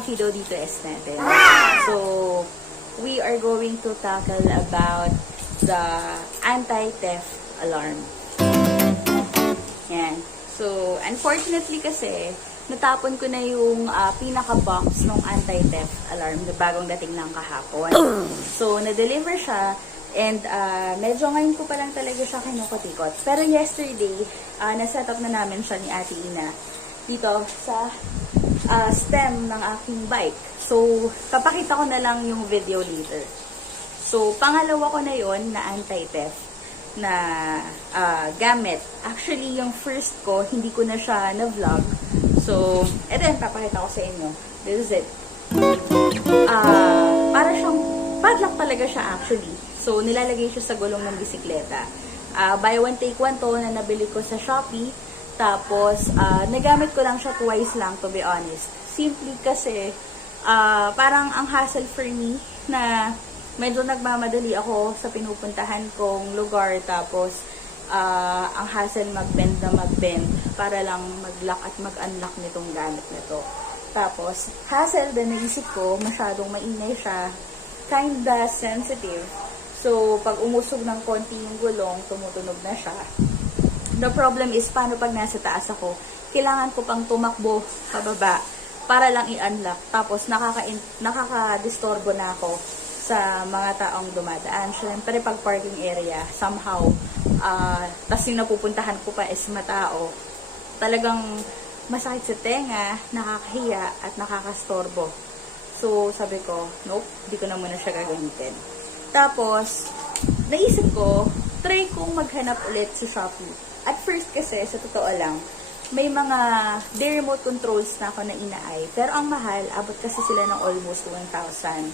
Fiido D2S natin. So, we are going to tackle about the anti-theft alarm. Yan. So, unfortunately kasi, natapon ko na yung pinaka-box ng anti-theft alarm na bagong dating ng kahapon. So, na-deliver siya and medyo ngayon ko pa lang talaga siya kinukotikot. Pero yesterday, na-set up na namin siya ni Ate Ina dito sa stem ng aking bike. So, papakita ko na lang yung video later. So, pangalawa ko na yon na anti-theft na gamit. Actually, yung first ko, hindi ko na siya na-vlog. So, eto yung papakita ko sa inyo. This is it. Para siyang padlock talaga siya actually. So, nilalagay siya sa gulong ng bisikleta. Buy one, take one to na nabili ko sa Shopee. Tapos, nagamit ko lang siya twice lang, to be honest. Simply kasi, parang ang hassle for me na medyo nagmamadali ako sa pinupuntahan kong lugar. Tapos, ang hassle mag-bend na mag-bend para lang mag-lock at mag-unlock nitong gamit nito. Tapos, hassle din naisip ko, masyadong maingay siya, kinda sensitive. So, pag umusog ng konti yung gulong, tumutunog na siya. The problem is, paano pag nasa taas ako, kailangan ko pang tumakbo pababa para lang i-unlock. Tapos, nakaka-disturbo na ako sa mga taong dumadaan. Siyempre, pag parking area, somehow, tas yung napupuntahan ko pa is matao, talagang masakit sa tenga, nakakahiya, at nakakastorbo. So, sabi ko, nope, di ko na muna siya gagamitin. Tapos, naisip ko, try kong maghanap ulit sa Shopee. At first kasi, sa totoo lang, may mga remote controls na ako na inaay. Pero ang mahal, abot kasi sila ng almost 1,000.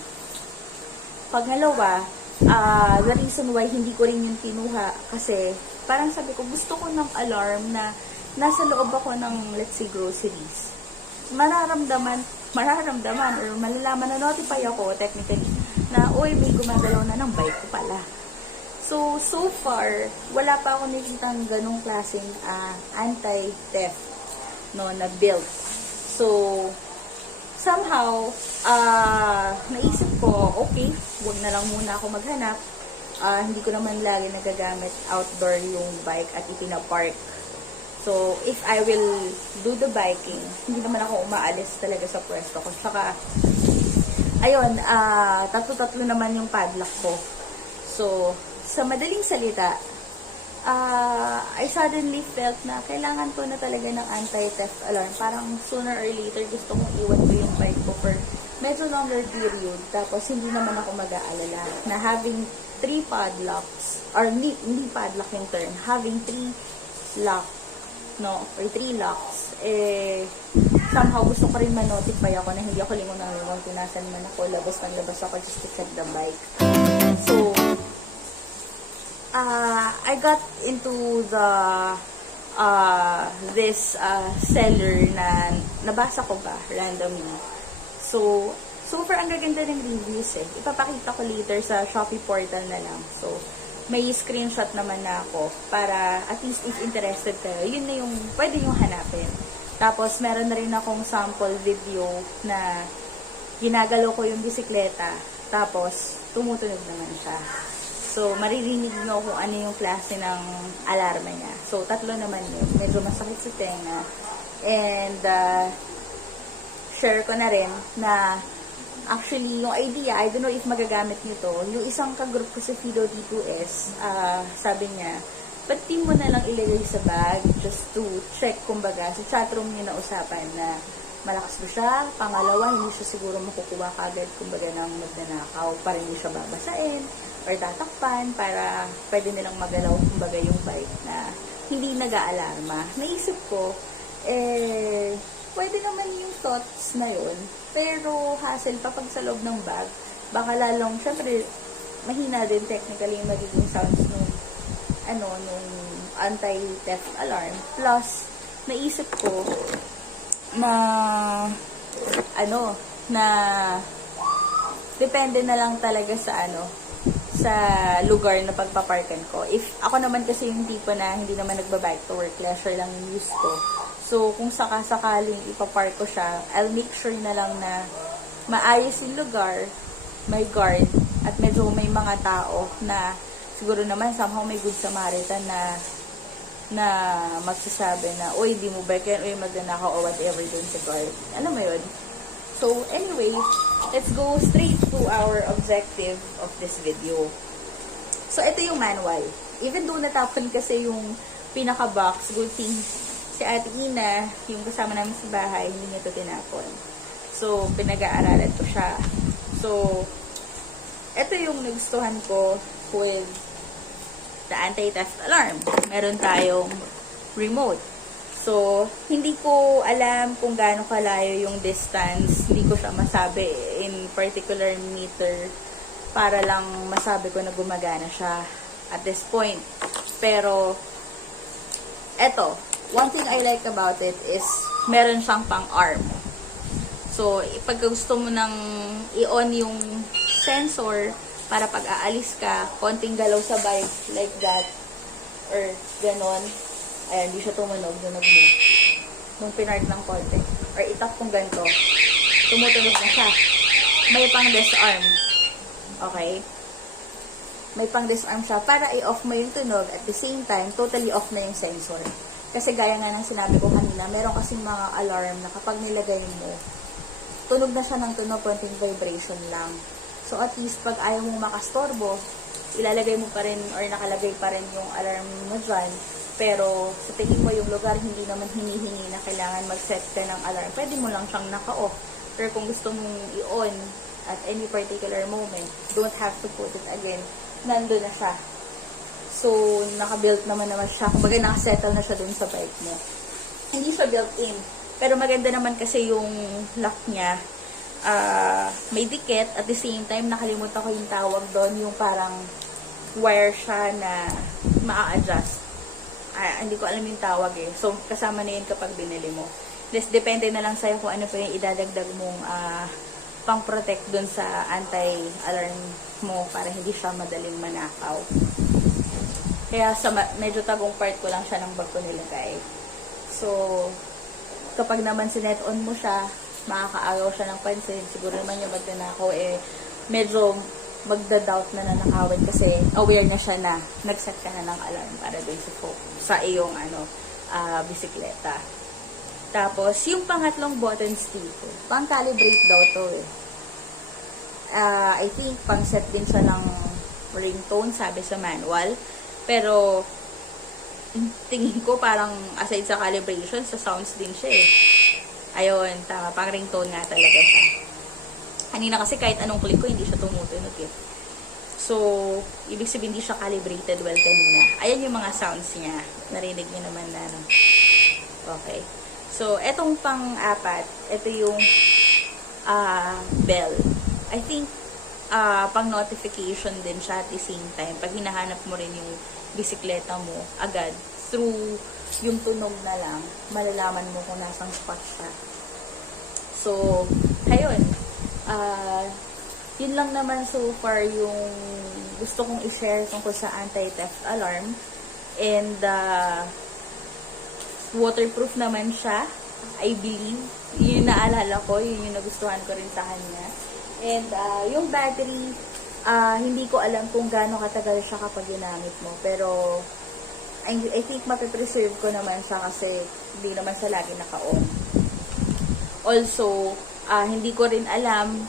Pangalawa, the reason why hindi ko rin yung tinuha kasi parang sabi ko, gusto ko ng alarm na nasa loob ako ng, let's say, groceries. Mararamdaman or malalaman na notify ako technically na, uy, may gumagalaw na ng bike ko pala. So far, wala pa ako nakikitang ganong klaseng anti-theft na build. So, somehow, naisip ko, okay, huwag na lang muna ako maghanap. Hindi ko naman lagi nagagamit outdoor yung bike at ipinapark. So, if I will do the biking, hindi naman ako umaalis talaga sa pwesto ko. Tsaka, ayun, tatlo-tatlo naman yung padlock ko. So, sa madaling salita, I suddenly felt na kailangan ko na talaga ng anti-theft alarm. Parang sooner or later gusto kong iwan ko yung bike ko for medyo longer period. Tapos hindi naman ako mag-aalala na having 3 padlocks, or hindi padlock yung term, having 3 or 3 locks, somehow gusto ko rin ma-notify ako na hindi ako lingon kung nasan man ako, labas ako just to check the bike. So, I got into this seller na nabasa ko ba randomly. So far ang gaganda ng reviews eh. Ipapakita ko later sa Shopee portal na lang. So, may screenshot naman na ako para at least if interested kayo, yun na yung pwede yung hanapin. Tapos, meron na rin akong sample video na ginagalaw ko yung bisikleta. Tapos, tumutunog naman siya. So, maririnig nyo kung ano yung klase ng alarma niya. So, 3 naman yun. Medyo masakit sa tenga. And, share ko na rin na actually, yung idea, I don't know if magagamit nyo to. Yung isang kagroup ko sa Fiido D2S, sabi niya, ba't di mo na lang ilagay sa bag just to check, kumbaga, sa chatroom niyo na usapan na malakas mo siya. Pangalawa, hindi siya siguro makukuha kagad, kumbaga, ng magnanakaw para hindi siya babasain or tatakpan para pwede nilang magalaw, kumbaga, yung bike na hindi nag-aalarma. Naisip ko, pwede naman yung thoughts na yun, pero hassle pa pag sa loob ng bag. Baka lalong, syempre, mahina din technically yung magiging sounds nung anti-theft alarm. Plus, naisip ko na depende na lang talaga sa lugar na pagpaparkan ko. If ako naman kasi yung tipo na hindi naman nagbabike to work, leisure lang yung use ko. So, kung sakasakaling ipapark ko siya, I'll make sure na lang na maayos yung lugar, may guard, at medyo may mga tao na siguro naman somehow may good Samaritan na magsasabi na, uy, di mo ba yan, uy, magnanakaw or whatever dun sa guard. Alam mo yun? So, anyway, let's go straight to our objective of this video. So, ito yung manual. Even though natapon kasi yung pinaka-box, good thing, si Ate Ina, yung kasama namin sa bahay, hindi niya ito tinapon. So, pinag-aaralan ko siya. So, ito yung nagustuhan ko with the anti-theft alarm. Meron tayong remote. So, hindi ko alam kung gaano kalayo yung distance. Hindi ko siya masabi in particular meter para lang masabi ko na gumagana siya at this point. Pero, eto, one thing I like about it is meron siyang pang-arm. So, pag gusto mo nang i-on yung sensor para pag aalis ka, konting galaw sa bike like that or ganon, ayan, di siya tumunog, dunog mo. Nung pinart ng konti. Or itap kong ganito, tumutunog na siya. May pang-disarm. Okay? May pang-disarm siya para i-off mo yung tunog at the same time, totally off na yung sensor. Kasi gaya nga ng sinabi ko kanina, meron kasing mga alarm na kapag nilagay mo, tunog na siya ng tunog, konting vibration lang. So at least pag ayaw mong makastorbo, ilalagay mo pa rin or nakalagay pa rin yung alarm mo dyan. Pero sa tingin mo yung lugar hindi naman hinihingi na kailangan mag-set ka ng alarm. Pwede mo lang siyang naka-off. Pero kung gusto mong i-on at any particular moment, don't have to put it again. Nandun na siya. So, naka-built naman siya. Kumbaga, naka-settle na siya dun sa bike mo. Hindi siya built-in. Pero maganda naman kasi yung lock niya. May dikit. At the same time, nakalimutan ko yung tawag doon. Yung parang wire siya na maa-adjust. Hindi ko alam yung tawag eh. So, kasama na yun kapag binili mo. Depende na lang sa'yo kung ano pa yung idadagdag mong pang-protect dun sa anti-alarm mo para hindi siya madaling manakaw. Kaya sa medyo tagong part ko lang siya ng bag ko nilagay. So, kapag naman sinet on mo siya, makakaagaw siya ng pansin. Siguro naman yung magnanakaw medyo magda-doubt na nanakawin kasi aware na siya na nag-set ka na ng alarm para dun sa iyong bisikleta. Tapos, yung pangatlong buttons dito, pang-calibrate daw to eh. I think pang-set din siya ng ringtone, sabi sa manual. Pero, tingin ko parang aside sa calibration, sa sounds din siya eh. Ayun, tama, pang-ringtone nga talaga siya. Kanina kasi kahit anong click ko, hindi siya tumutunog eh. So, ibig sabihin hindi siya calibrated well kanina. Ayan yung mga sounds niya. Narinig niyo naman na, no? Okay. So, etong pang-apat, ito yung bell. I think, pang-notification din siya at the same time. Pag hinahanap mo rin yung bisikleta mo, agad, through yung tunog na lang, malalaman mo kung nasang spot siya. So, ayun. Yun lang naman so far yung gusto kong i-share tungkol sa anti-theft alarm. And, waterproof naman siya, I believe. Yun yung naalala ko, yun yung nagustuhan ko rin sa kanya. And, yung battery, hindi ko alam kung gaano katagal siya kapag ginamit mo. Pero, I think mapipreserve ko naman siya kasi hindi naman siya lagi naka-on. Also, hindi ko rin alam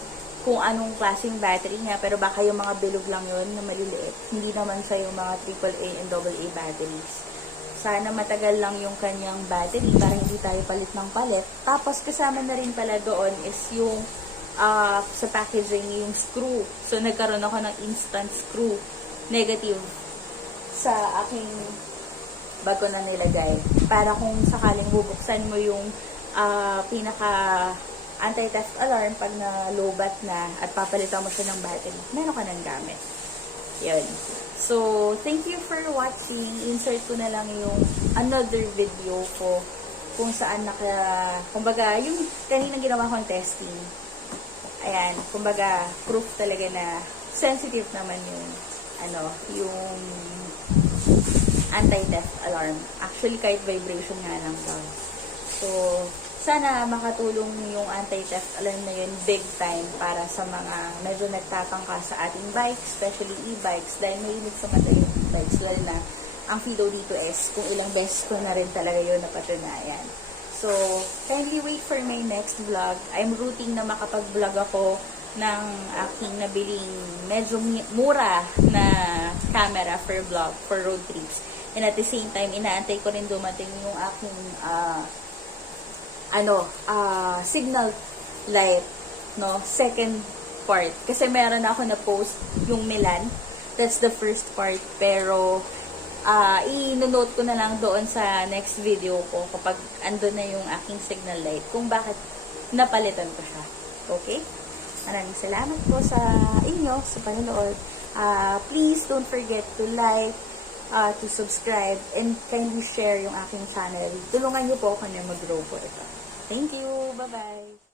kung anong klaseng battery niya, pero baka yung mga bilog lang yun na maliliit. Hindi naman siya yung mga AAA and AA batteries. Sana matagal lang yung kanyang battery para hindi tayo palit ng palit. Tapos kasama na rin pala doon is yung sa packaging yung screw. So nagkaroon ako ng instant screw negative sa aking bago na nilagay. Para kung sakaling bubuksan mo yung pinaka anti-theft alarm pag na-lowbat na at papalitan mo siya ng battery, meron ka ng gamit. Yun. So, thank you for watching. Insert ko na lang yung another video ko kung saan kumbaga, yung kanina ginawa kong testing. Ayan, kumbaga, proof talaga na sensitive naman yung anti-theft alarm. Actually, kahit vibration nga lang daw. So, sana makatulong yung anti-theft alarm na yun big time para sa mga medyo nagtatangka sa ating bikes, especially e-bikes, dahil mahilig sa mata yung e-bikes, lalo na ang Fiido D2S, kung ilang beses ko na rin talaga yun napatunayan. So, kindly wait for my next vlog. I'm rooting na makapag-vlog ako ng aking nabiling medyo mura na camera for vlog, for road trips. And at the same time, inaantay ko rin dumating yung aking signal light, no? Second part. Kasi meron ako na post yung Milan. That's the first part. Pero, i-note ko na lang doon sa next video ko kapag andun na yung aking signal light kung bakit napalitan ko siya. Okay? Maraming salamat po sa inyo, sa panonood. Please don't forget to like, to subscribe, and kindly share yung aking channel. Tulungan niyo po ako na mag-grow po ito. Thank you! Bye-bye!